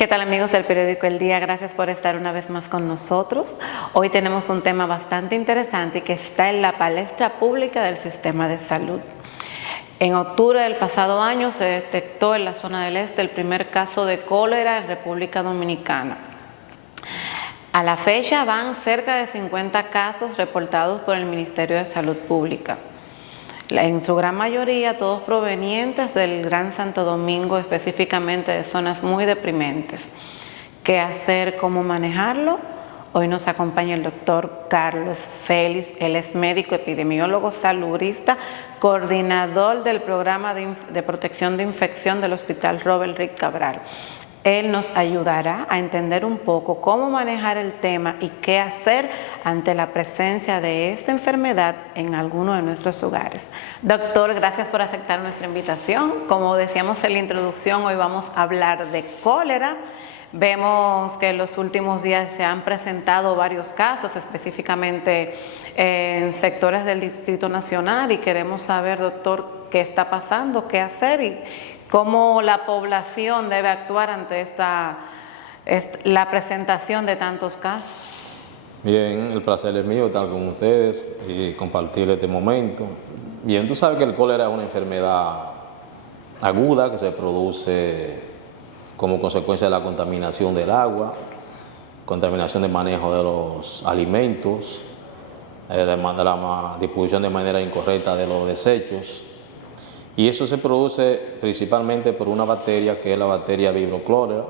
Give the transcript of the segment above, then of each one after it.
¿Qué tal, amigos del periódico El Día? Gracias por estar una vez más con nosotros. Hoy tenemos un tema bastante interesante y que está en la palestra pública del sistema de salud. En octubre del pasado año se detectó en la zona del este el primer caso de cólera en República Dominicana. A la fecha van cerca de 50 casos reportados por el Ministerio de Salud Pública. En su gran mayoría todos provenientes del Gran Santo Domingo, específicamente de zonas muy deprimentes. ¿Qué hacer? ¿Cómo manejarlo? Hoy nos acompaña el doctor Carlos Félix, él es médico, epidemiólogo, saludista, coordinador del programa de protección de infección del Hospital Robert Rick Cabral. Él nos ayudará a entender un poco cómo manejar el tema y qué hacer ante la presencia de esta enfermedad en alguno de nuestros hogares. Doctor, gracias por aceptar nuestra invitación. Como decíamos en la introducción, hoy vamos a hablar de cólera. Vemos que en los últimos días se han presentado varios casos, específicamente en sectores del Distrito Nacional, y queremos saber, doctor, qué está pasando, qué hacer y cómo la población debe actuar ante la presentación de tantos casos. Bien, el placer es mío estar con ustedes y compartir este momento. Bien, tú sabes que el cólera es una enfermedad aguda que se produce como consecuencia de la contaminación del agua, contaminación del manejo de los alimentos, de la distribución de manera incorrecta de los desechos. Y eso se produce principalmente por una bacteria que es la bacteria Vibrio cholera.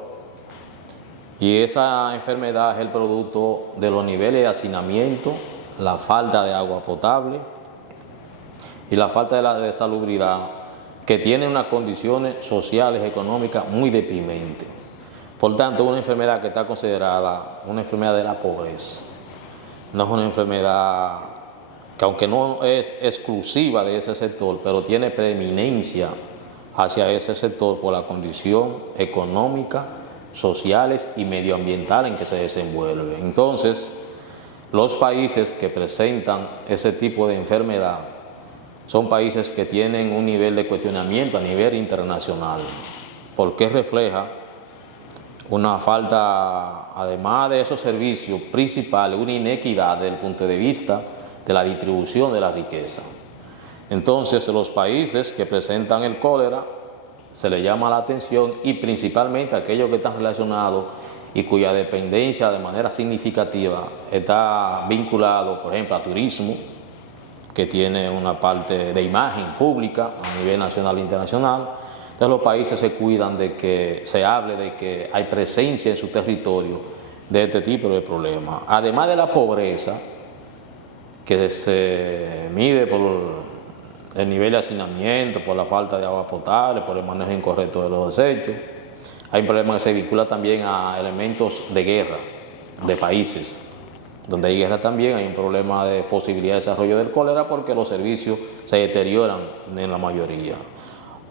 Y esa enfermedad es el producto de los niveles de hacinamiento, la falta de agua potable y la falta de salubridad, que tiene unas condiciones sociales, económicas muy deprimentes. Por tanto, es una enfermedad que está considerada una enfermedad de la pobreza. No es una enfermedad que, aunque no es exclusiva de ese sector, pero tiene preeminencia hacia ese sector por la condición económica, sociales y medioambiental en que se desenvuelve. Entonces, los países que presentan ese tipo de enfermedad son países que tienen un nivel de cuestionamiento a nivel internacional, porque refleja una falta, además de esos servicios principales, una inequidad desde el punto de vista de la distribución de la riqueza. Entonces, los países que presentan el cólera se le llama la atención, y principalmente aquellos que están relacionados y cuya dependencia de manera significativa está vinculado, por ejemplo, a turismo, que tiene una parte de imagen pública a nivel nacional e internacional. Entonces los países se cuidan de que se hable de que hay presencia en su territorio de este tipo de problemas. Además de la pobreza, que se mide por el nivel de hacinamiento, por la falta de agua potable, por el manejo incorrecto de los desechos, hay un problema que se vincula también a elementos de guerra de países. Donde hay guerra también hay un problema de posibilidad de desarrollo del cólera, porque los servicios se deterioran en la mayoría.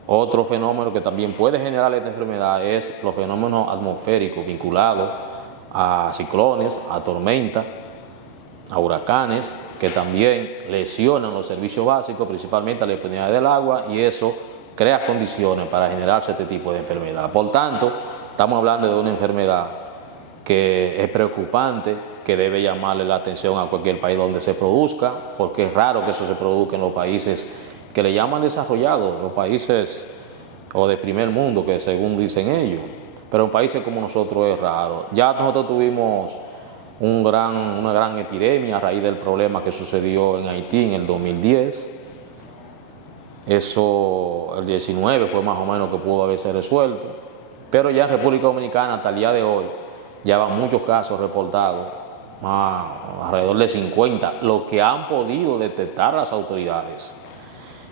Otro fenómeno que también puede generar esta enfermedad es los fenómenos atmosféricos vinculados a ciclones, a tormentas, a huracanes, que también lesionan los servicios básicos, principalmente la disponibilidad del agua, y eso crea condiciones para generarse este tipo de enfermedad. Por tanto, estamos hablando de una enfermedad que es preocupante, que debe llamarle la atención a cualquier país donde se produzca, porque es raro que eso se produzca en los países que le llaman desarrollados, los países o de primer mundo, que según dicen ellos, pero en países como nosotros es raro. Ya nosotros tuvimos una gran epidemia a raíz del problema que sucedió en Haití en el 2010. Eso, el 19 fue más o menos que pudo haberse resuelto, pero ya en República Dominicana hasta el día de hoy ya van muchos casos reportados, alrededor de 50, lo que han podido detectar las autoridades.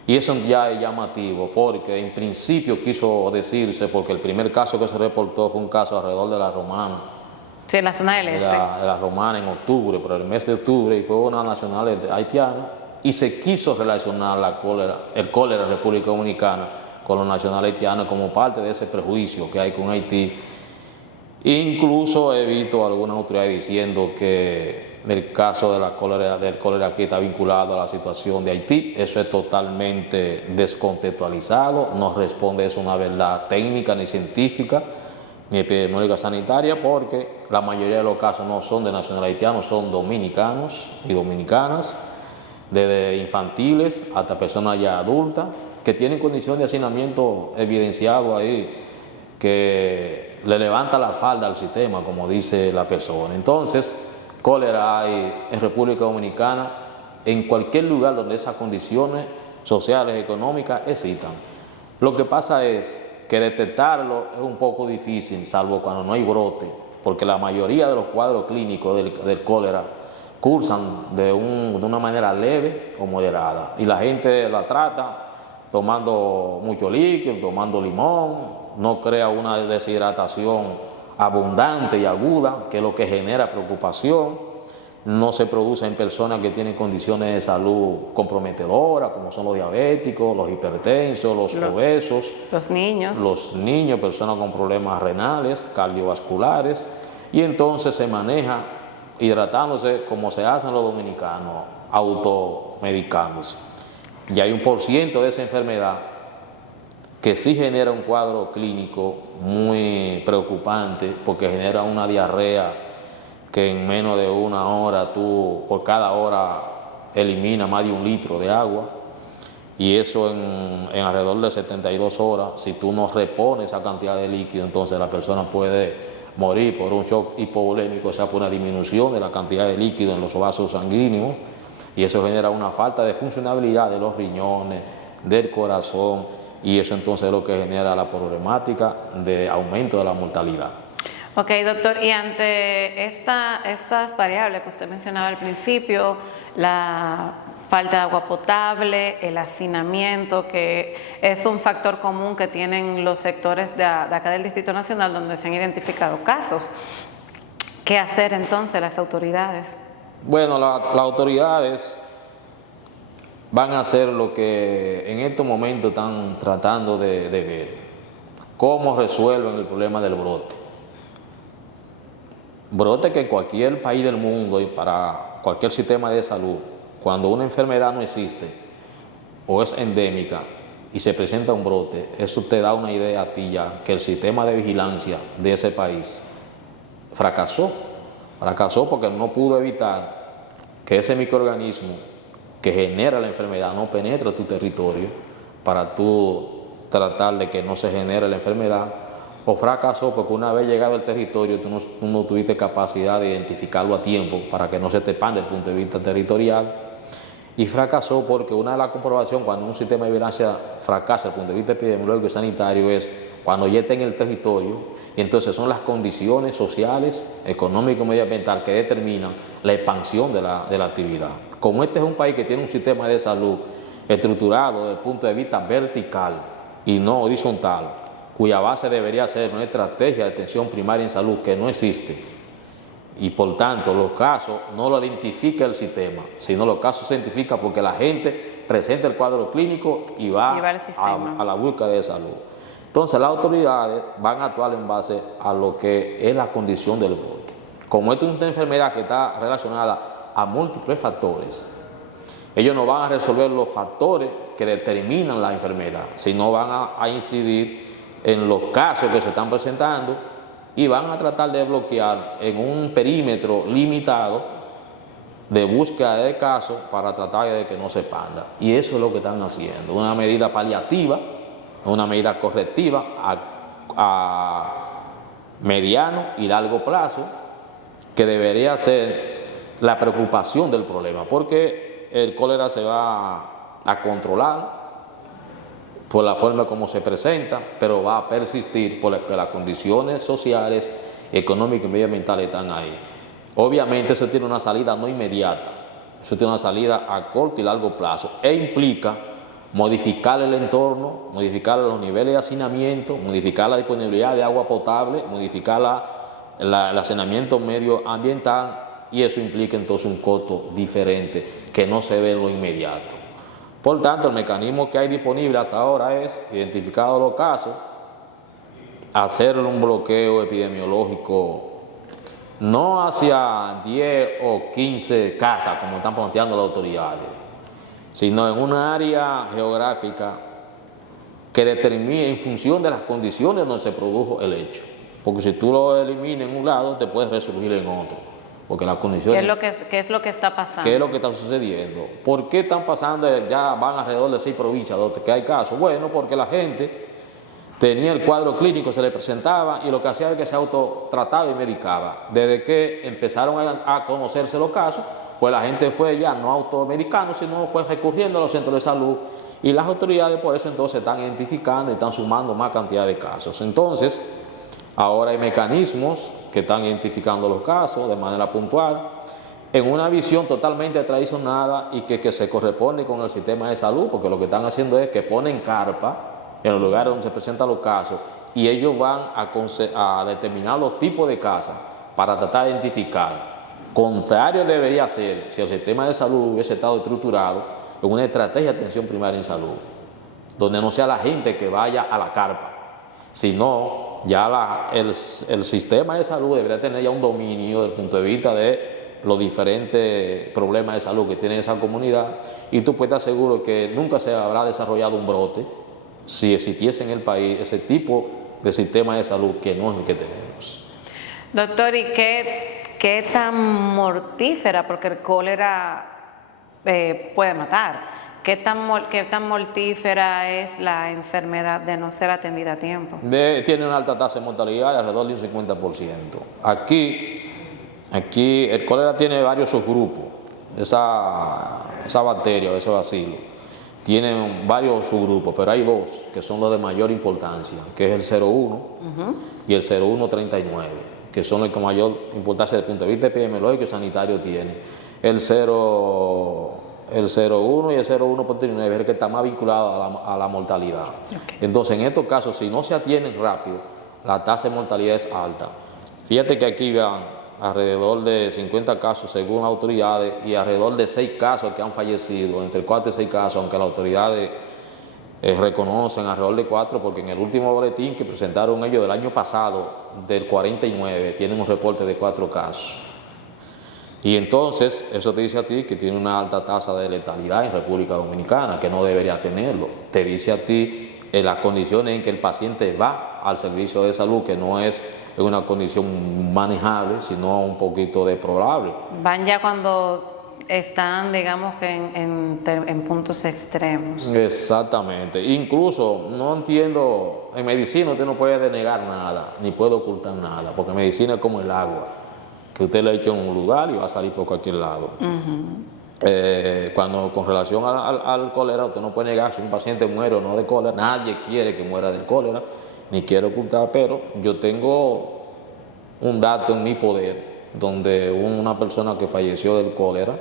Y eso ya es llamativo, porque en principio quiso decirse, porque el primer caso que se reportó fue un caso alrededor de la Romana. Sí, en la zona del este. De la Romana en octubre, pero el mes de octubre, y fue una nacional haitiana, y se quiso relacionar el cólera en República Dominicana con los nacionales haitianos como parte de ese prejuicio que hay con Haití. Incluso he visto a algunas autoridades diciendo que el caso de del cólera aquí está vinculado a la situación de Haití. Eso es totalmente descontextualizado, no responde eso a una verdad técnica ni científica, ni epidemiológica sanitaria, porque la mayoría de los casos no son de nacionalidad haitiana, son dominicanos y dominicanas, desde infantiles hasta personas ya adultas, que tienen condiciones de hacinamiento evidenciado ahí, que le levanta la falda al sistema, como dice la persona. Entonces, cólera hay en República Dominicana, en cualquier lugar donde esas condiciones sociales, económicas existan. Lo que pasa es que detectarlo es un poco difícil, salvo cuando no hay brote, porque la mayoría de los cuadros clínicos del cólera cursan de una manera leve o moderada, y la gente la trata tomando mucho líquido, tomando limón, no crea una deshidratación abundante y aguda, que es lo que genera preocupación. No se produce en personas que tienen condiciones de salud comprometedoras, como son los diabéticos, los hipertensos, los obesos, los niños, personas con problemas renales, cardiovasculares, y entonces se maneja hidratándose como se hacen los dominicanos, automedicándose. Y hay un % de esa enfermedad que sí genera un cuadro clínico muy preocupante, porque genera una diarrea que en menos de una hora tú por cada hora eliminas más de 1 litro de agua, y eso en alrededor de 72 horas, si tú no repones esa cantidad de líquido, entonces la persona puede morir por un shock hipovolémico, o sea, por una disminución de la cantidad de líquido en los vasos sanguíneos, y eso genera una falta de funcionabilidad de los riñones, del corazón, y eso entonces es lo que genera la problemática de aumento de la mortalidad. Ok, doctor, y ante estas variables que usted mencionaba al principio, la falta de agua potable, el hacinamiento, que es un factor común que tienen los sectores de acá del Distrito Nacional donde se han identificado casos, ¿qué hacer entonces las autoridades? Bueno, las autoridades van a hacer lo que en estos momentos están tratando de ver, cómo resuelven el problema del brote. Brote que en cualquier país del mundo y para cualquier sistema de salud, cuando una enfermedad no existe o es endémica y se presenta un brote, eso te da una idea a ti ya que el sistema de vigilancia de ese país fracasó porque no pudo evitar que ese microorganismo que genera la enfermedad no penetre tu territorio para tú tratar de que no se genere la enfermedad, o fracasó porque una vez llegado al territorio tú no tuviste capacidad de identificarlo a tiempo para que no se te expanda desde el punto de vista territorial, y fracasó porque una de las comprobaciones cuando un sistema de vigilancia fracasa desde el punto de vista epidemiológico y sanitario es cuando ya está en el territorio, y entonces son las condiciones sociales, económicas y medioambientales que determinan la expansión de la actividad. Como este es un país que tiene un sistema de salud estructurado desde el punto de vista vertical y no horizontal, cuya base debería ser una estrategia de atención primaria en salud que no existe, y por tanto los casos no lo identifica el sistema, sino los casos se identifican porque la gente presenta el cuadro clínico y va a la búsqueda de salud. Entonces las autoridades van a actuar en base a lo que es la condición del brote. Como esto es una enfermedad que está relacionada a múltiples factores, ellos no van a resolver los factores que determinan la enfermedad, sino van a incidir en los casos que se están presentando y van a tratar de bloquear en un perímetro limitado de búsqueda de casos para tratar de que no se expanda. Y eso es lo que están haciendo, una medida paliativa, una medida correctiva a mediano y largo plazo, que debería ser la preocupación del problema, porque el cólera se va a controlar por la forma como se presenta, pero va a persistir porque las condiciones sociales, económicas y medioambientales están ahí. Obviamente eso tiene una salida no inmediata, eso tiene una salida a corto y largo plazo, e implica modificar el entorno, modificar los niveles de hacinamiento, modificar la disponibilidad de agua potable, modificar el hacinamiento medioambiental, y eso implica entonces un costo diferente que no se ve en lo inmediato. Por tanto, el mecanismo que hay disponible hasta ahora es, identificados los casos, hacer un bloqueo epidemiológico no hacia 10 o 15 casas como están planteando las autoridades, sino en una área geográfica que determine en función de las condiciones donde se produjo el hecho. porque si tú lo eliminas en un lado, te puedes resurgir en otro, porque las condiciones... ¿Qué es lo que está pasando? ¿Qué es lo que está sucediendo? ¿Por qué están pasando? Ya van alrededor de 6 provincias donde que hay casos. Bueno, porque la gente tenía el cuadro clínico, se le presentaba y lo que hacía es que se autotrataba y medicaba. Desde que empezaron a conocerse los casos, pues la gente fue ya no automedicando, sino fue recurriendo a los centros de salud, y las autoridades por eso entonces están identificando y están sumando más cantidad de casos. Entonces, ahora hay mecanismos que están identificando los casos de manera puntual, en una visión totalmente traicionada y que se corresponde con el sistema de salud, porque lo que están haciendo es que ponen carpa en los lugares donde se presentan los casos, y ellos van a determinar los tipos de casas para tratar de identificar. Contrario debería ser si el sistema de salud hubiese estado estructurado en una estrategia de atención primaria en salud, donde no sea la gente que vaya a la carpa, sino ya el sistema de salud debería tener ya un dominio desde el punto de vista de los diferentes problemas de salud que tiene esa comunidad, y tú puedes estar seguro que nunca se habrá desarrollado un brote si existiese en el país ese tipo de sistema de salud que no es el que tenemos. Doctor, ¿y qué tan mortífera, porque el cólera puede matar, qué tan mortífera es la enfermedad de no ser atendida a tiempo? Tiene una alta tasa de mortalidad de alrededor de un 50%. Aquí el cólera tiene varios subgrupos, esa bacteria o ese bacilo tiene varios subgrupos, pero hay dos que son los de mayor importancia, que es el 01 y el 0139, que son los que mayor importancia desde el punto de vista epidemiológico y sanitario tiene. El 01 y el 01.9 es el que está más vinculado a la mortalidad. Okay. Entonces, en estos casos, si no se atienden rápido, la tasa de mortalidad es alta. Fíjate que aquí vean alrededor de 50 casos según las autoridades y alrededor de 6 casos que han fallecido, entre 4 y 6 casos, aunque las autoridades reconocen alrededor de 4, porque en el último boletín que presentaron ellos del año pasado, del 49, tienen un reporte de 4 casos. Y entonces, eso te dice a ti que tiene una alta tasa de letalidad en República Dominicana, que no debería tenerlo. Te dice a ti las condiciones en que el paciente va al servicio de salud, que no es en una condición manejable, sino un poquito deplorable. Van ya cuando están, digamos, que en puntos extremos. Exactamente. Incluso, no entiendo, en medicina usted no puede denegar nada, ni puede ocultar nada, porque medicina es como el agua, que usted le echa en un lugar y va a salir por cualquier lado. Cuando con relación al cólera, usted no puede negar si un paciente muere o no de cólera. Nadie quiere que muera del cólera, ni quiere ocultar, pero yo tengo un dato en mi poder donde una persona que falleció del cólera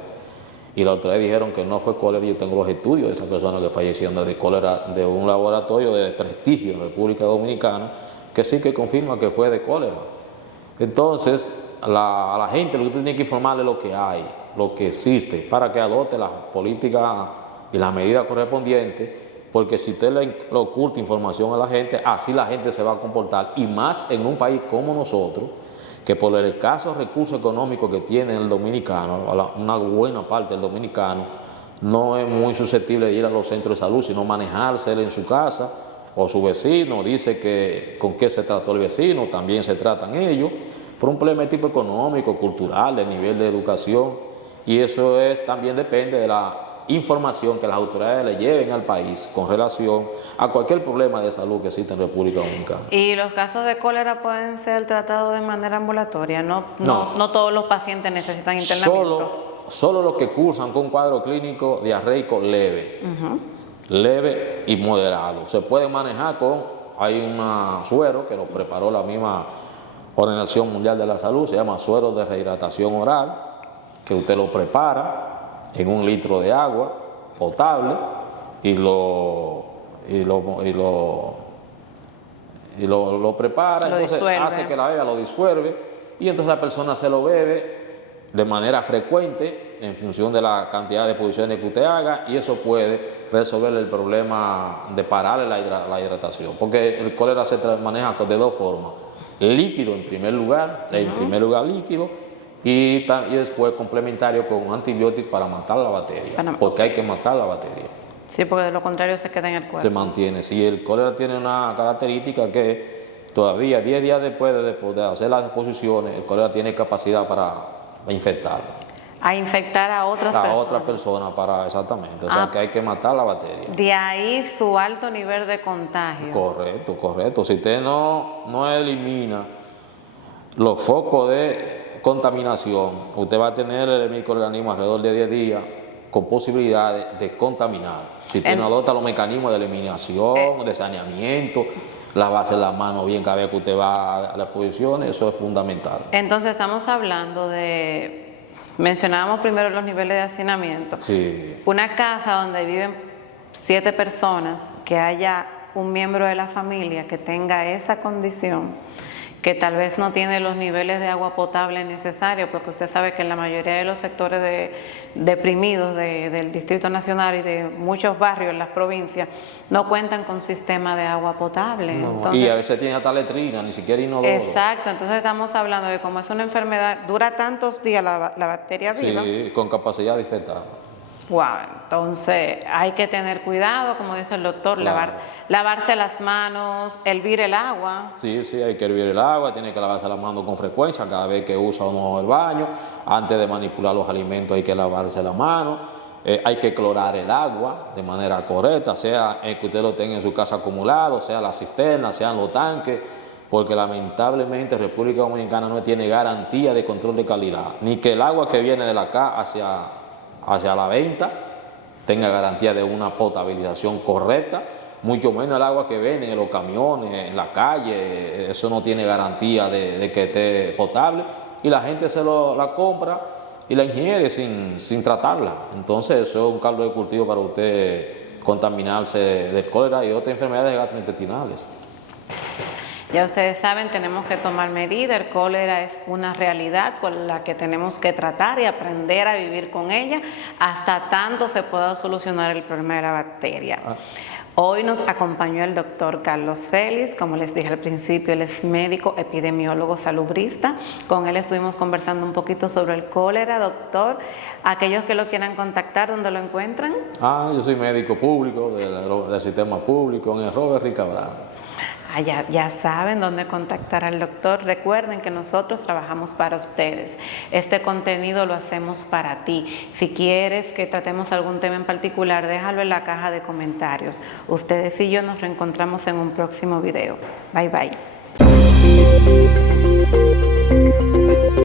y la autoridad dijeron que no fue cólera, y yo tengo los estudios de esa persona que falleció de cólera de un laboratorio de prestigio en República Dominicana, que sí que confirma que fue de cólera. Entonces, a la gente lo que usted tiene que informarle lo que hay, lo que existe, para que adopte las políticas y las medidas correspondientes, porque si usted le oculta información a la gente, así la gente se va a comportar, y más en un país como nosotros, que por el escaso recurso económico que tiene el dominicano, una buena parte del dominicano, no es muy susceptible de ir a los centros de salud, sino manejárselo en su casa, o su vecino dice que con qué se trató el vecino, también se tratan ellos, por un problema de tipo económico, cultural, de nivel de educación, y eso también depende de la información que las autoridades le lleven al país con relación a cualquier problema de salud que existe en República Dominicana. ¿Y los casos de cólera pueden ser tratados de manera ambulatoria? No todos los pacientes necesitan internamiento. Solo los que cursan con un cuadro clínico diarreico leve, leve y moderado. Se puede manejar hay un suero que lo preparó la misma Organización Mundial de la Salud, se llama suero de rehidratación oral, que usted lo prepara en 1 litro de agua potable y lo prepara, entonces hace que la beba, lo disuelve, y entonces la persona se lo bebe de manera frecuente en función de la cantidad de posiciones que usted haga, y eso puede resolver el problema de pararle la hidratación, porque el cólera se maneja de 2 formas: líquido en primer lugar, líquido, y después complementario con un antibiótico para matar la bacteria, porque hay que matar la bacteria. Sí, porque de lo contrario se queda en el cuerpo. Se mantiene. Si el cólera tiene una característica que todavía 10 días después de hacer las deposiciones, el cólera tiene capacidad para infectar. A infectar a otras personas. A otras personas, exactamente. O sea, que hay que matar la bacteria. De ahí su alto nivel de contagio. Correcto, correcto. Si usted no elimina los focos de contaminación, usted va a tener el microorganismo alrededor de 10 días con posibilidades de contaminar. Si usted no adopta los mecanismos de eliminación, de saneamiento, lavarse las manos bien cada vez que usted va a las posiciones, eso es fundamental. Entonces estamos hablando de... Mencionábamos primero los niveles de hacinamiento. Sí. Una casa donde viven 7 personas, que haya un miembro de la familia que tenga esa condición, que tal vez no tiene los niveles de agua potable necesarios, porque usted sabe que en la mayoría de los sectores deprimidos del Distrito Nacional y de muchos barrios en las provincias no cuentan con sistema de agua potable. No, entonces, y a veces tiene hasta letrina, ni siquiera inodoro. Exacto, entonces estamos hablando de cómo es una enfermedad, dura tantos días la bacteria viva. Sí, con capacidad de infectar. Wow, entonces hay que tener cuidado, como dice el doctor, Claro. lavarse las manos, hervir el agua. Sí, hay que hervir el agua, tiene que lavarse las manos con frecuencia cada vez que usa uno el baño. Antes de manipular los alimentos hay que lavarse las manos. Hay que clorar el agua de manera correcta, sea que usted lo tenga en su casa acumulado, sea la cisterna, sean los tanques, porque lamentablemente República Dominicana no tiene garantía de control de calidad, ni que el agua que viene de la casa hacia la venta tenga garantía de una potabilización correcta, mucho menos el agua que viene en los camiones, en la calle, eso no tiene garantía de que esté potable, y la gente la compra y la ingiere sin tratarla. Entonces eso es un caldo de cultivo para usted contaminarse del cólera y otras enfermedades gastrointestinales. Ya ustedes saben, tenemos que tomar medidas. El cólera es una realidad con la que tenemos que tratar y aprender a vivir con ella hasta tanto se pueda solucionar el problema de la bacteria. Hoy nos acompañó el doctor Carlos Félix, como les dije al principio, él es médico, epidemiólogo, salubrista. Con él estuvimos conversando un poquito sobre el cólera. Doctor, aquellos que lo quieran contactar, ¿dónde lo encuentran? Yo soy médico público del sistema público en el Robert Rick Cabral. Ya saben dónde contactar al doctor. Recuerden que nosotros trabajamos para ustedes. Este contenido lo hacemos para ti. Si quieres que tratemos algún tema en particular, déjalo en la caja de comentarios. Ustedes y yo nos reencontramos en un próximo video. Bye, bye.